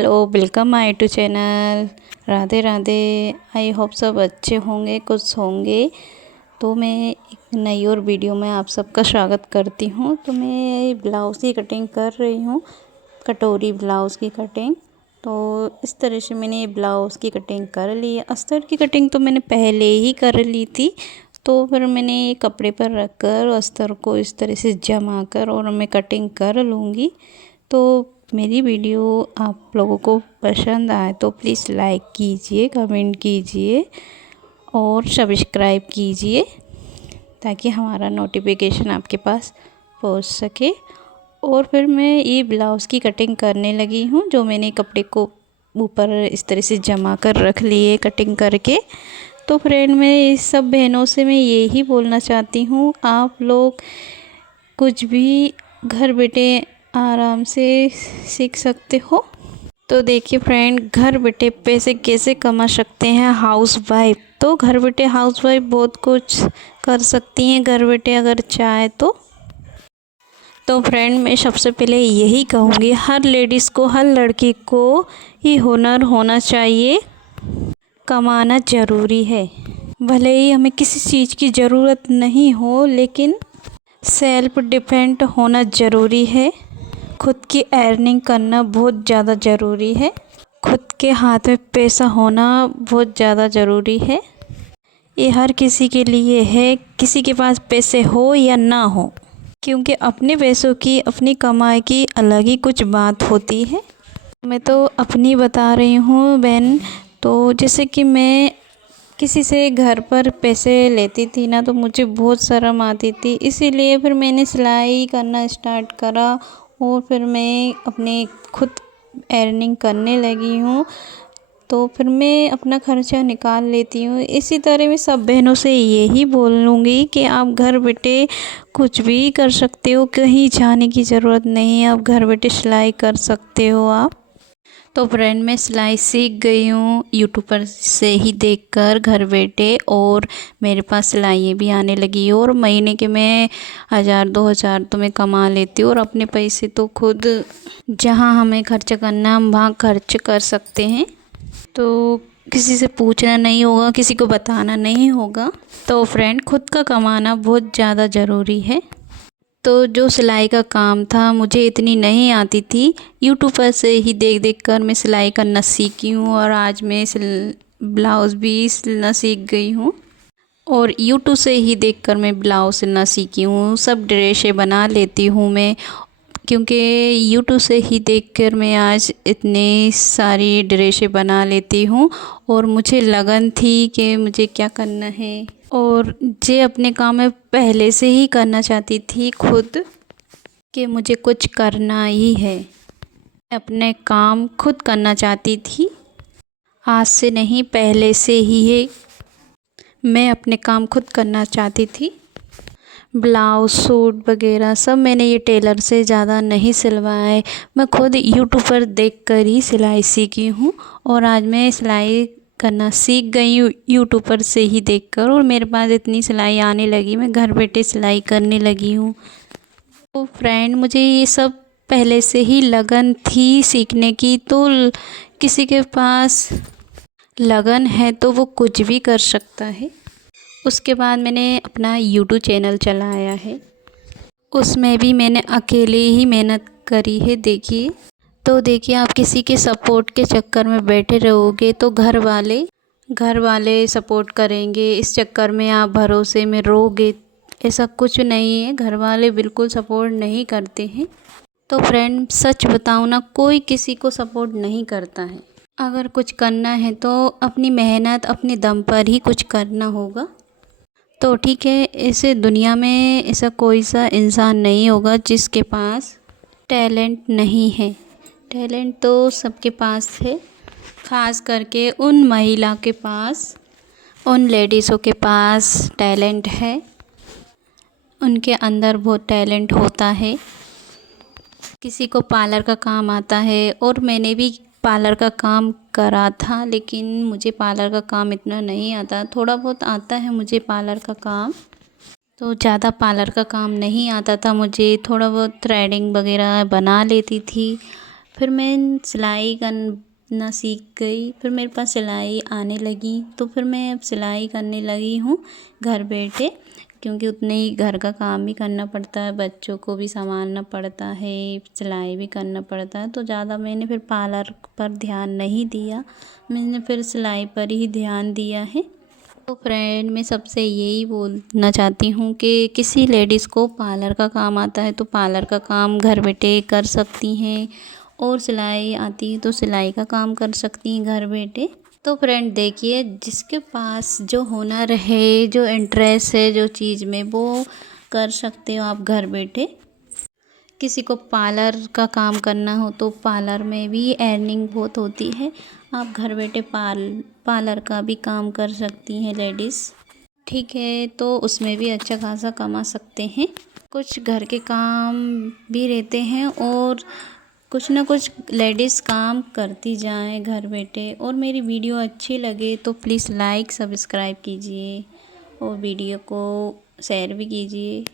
Hello, welcome my to channel. Radhe Radhe. I hope सब अच्छे होंगे, खुश होंगे। तो मैं एक नई और वीडियो में आप सबका स्वागत करती हूँ। तो मैं ब्लाउज़ की कटिंग कर रही हूँ, कटोरी ब्लाउज़ की कटिंग। तो इस तरह से मैंने ब्लाउज़ की कटिंग कर ली है। अस्तर की कटिंग तो मैंने पहले ही कर ली थी। तो फिर मैंने कपड़े पर रख कर अस्तर को इस तरह से जमा कर और मैं कटिंग कर लूँगी। तो मेरी वीडियो आप लोगों को पसंद आए तो प्लीज़ लाइक कीजिए, कमेंट कीजिए और सब्सक्राइब कीजिए ताकि हमारा नोटिफिकेशन आपके पास पहुंच सके। और फिर मैं ये ब्लाउज़ की कटिंग करने लगी हूँ, जो मैंने कपड़े को ऊपर इस तरह से जमा कर रख लिए कटिंग करके। तो फ्रेंड, मैं इस सब बहनों से मैं यही बोलना चाहती हूँ, आप लोग कुछ भी घर बैठे आराम से सीख सकते हो। तो देखिए फ्रेंड, घर बैठे पैसे कैसे कमा सकते हैं हाउस वाइफ। तो घर बैठे हाउस वाइफ बहुत कुछ कर सकती हैं घर बैठे अगर चाहे तो फ्रेंड, मैं सबसे पहले यही कहूँगी, हर लेडीज़ को, हर लड़की को ये हुनर होना चाहिए। कमाना ज़रूरी है। भले ही हमें किसी चीज़ की ज़रूरत नहीं हो, लेकिन सेल्फ डिपेंड होना ज़रूरी है। खुद की अर्निंग करना बहुत ज़्यादा ज़रूरी है। खुद के हाथ में पैसा होना बहुत ज़्यादा ज़रूरी है। ये हर किसी के लिए है, किसी के पास पैसे हो या ना हो, क्योंकि अपने पैसों की, अपनी कमाई की अलग ही कुछ बात होती है। मैं तो अपनी बता रही हूँ बहन। तो जैसे कि मैं किसी से घर पर पैसे लेती थी ना, तो मुझे बहुत शर्म आती थी। इसीलिए फिर मैंने सिलाई करना स्टार्ट करा और फिर मैं अपने खुद अर्निंग करने लगी हूँ। तो फिर मैं अपना खर्चा निकाल लेती हूँ। इसी तरह मैं सब बहनों से यही बोलूँगी कि आप घर बैठे कुछ भी कर सकते हो, कहीं जाने की ज़रूरत नहीं है। आप घर बैठे सिलाई कर सकते हो आप। तो फ्रेंड, मैं सिलाई सीख गई हूँ यूट्यूब पर से ही देखकर घर बैठे, और मेरे पास सिलाइयाँ भी आने लगी है। और महीने के मैं 1000-2000 तो मैं कमा लेती हूँ, और अपने पैसे तो खुद जहाँ हमें खर्च करना हम वहाँ खर्च कर सकते हैं। तो किसी से पूछना नहीं होगा, किसी को बताना नहीं होगा। तो फ्रेंड, खुद का कमाना बहुत ज़्यादा ज़रूरी है। तो जो सिलाई का काम था, मुझे इतनी नहीं आती थी। यूट्यूब पर से ही देख देख कर मैं सिलाई करना सीखी हूँ, और आज मैं ब्लाउज़ भी सिलना सीख गई हूँ। और यूट्यूब से ही देखकर मैं ब्लाउज़ सिलना सीखी हूँ। सब ड्रेसें बना लेती हूँ मैं, क्योंकि यूट्यूब से ही देखकर मैं आज इतनी सारी ड्रेसें बना लेती हूँ। और मुझे लगन थी कि मुझे क्या करना है, और जे अपने काम में पहले से ही करना चाहती थी खुद, कि मुझे कुछ करना ही है। अपने काम खुद करना चाहती थी, आज से नहीं पहले से ही है। मैं अपने काम खुद करना चाहती थी। ब्लाउज़, सूट वगैरह सब मैंने ये टेलर से ज़्यादा नहीं सिलवाए, मैं खुद यूट्यूब पर देखकर ही सिलाई सीखी हूँ। और आज मैं सिलाई करना सीख गई हूँ यूट्यूब पर से ही देखकर, और मेरे पास इतनी सिलाई आने लगी, मैं घर बैठे सिलाई करने लगी हूँ। तो फ्रेंड, मुझे ये सब पहले से ही लगन थी सीखने की। तो किसी के पास लगन है तो वो कुछ भी कर सकता है। उसके बाद मैंने अपना यूट्यूब चैनल चलाया है, उसमें भी मैंने अकेले ही मेहनत करी है। देखिए, तो देखिए, आप किसी के सपोर्ट के चक्कर में बैठे रहोगे तो घर वाले सपोर्ट करेंगे, इस चक्कर में आप भरोसे में रहोगे, ऐसा कुछ नहीं है। घर वाले बिल्कुल सपोर्ट नहीं करते हैं। तो फ्रेंड, सच बताऊँ ना, कोई किसी को सपोर्ट नहीं करता है। अगर कुछ करना है तो अपनी मेहनत, अपने दम पर ही कुछ करना होगा। तो ठीक है, ऐसे दुनिया में ऐसा कोई सा इंसान नहीं होगा जिसके पास टैलेंट नहीं है। टैलेंट तो सबके पास है, ख़ास करके उन महिला के पास, उन लेडीज़ों के पास टैलेंट है। उनके अंदर बहुत टैलेंट होता है। किसी को पार्लर का काम आता है, और मैंने भी पार्लर का काम करा था, लेकिन मुझे पार्लर का काम इतना नहीं आता। थोड़ा बहुत आता है मुझे पार्लर का काम, तो ज़्यादा पार्लर का काम नहीं आता था मुझे। थोड़ा बहुत थ्रेडिंग वगैरह बना लेती थी। फिर मैं सिलाई करना सीख गई, फिर मेरे पास सिलाई आने लगी, तो फिर मैं अब सिलाई करने लगी हूँ घर बैठे, क्योंकि उतने ही घर का काम भी करना पड़ता है, बच्चों को भी संभालना पड़ता है, सिलाई भी करना पड़ता है। तो ज़्यादा मैंने फिर पार्लर पर ध्यान नहीं दिया, मैंने फिर सिलाई पर ही ध्यान दिया है। तो फ्रेंड, मैं सबसे यही बोलना चाहती हूँ कि किसी लेडीज़ को पार्लर का काम आता है तो पार्लर का काम घर बैठे कर सकती हैं, और सिलाई आती है तो सिलाई का काम कर सकती हैं घर बैठे। तो फ्रेंड देखिए, जिसके पास जो हुनर है, जो इंटरेस्ट है जो चीज़ में, वो कर सकते हो आप घर बैठे। किसी को पार्लर का काम करना हो तो पार्लर में भी अर्निंग बहुत होती है, आप घर बैठे पार्लर का भी काम कर सकती हैं लेडीज़। ठीक है, तो उसमें भी अच्छा खासा कमा सकते हैं। कुछ घर के काम भी रहते हैं, और कुछ ना कुछ लेडीज़ काम करती जाएं घर बैठे। और मेरी वीडियो अच्छी लगे तो प्लीज़ लाइक सब्सक्राइब कीजिए, और वीडियो को शेयर भी कीजिए।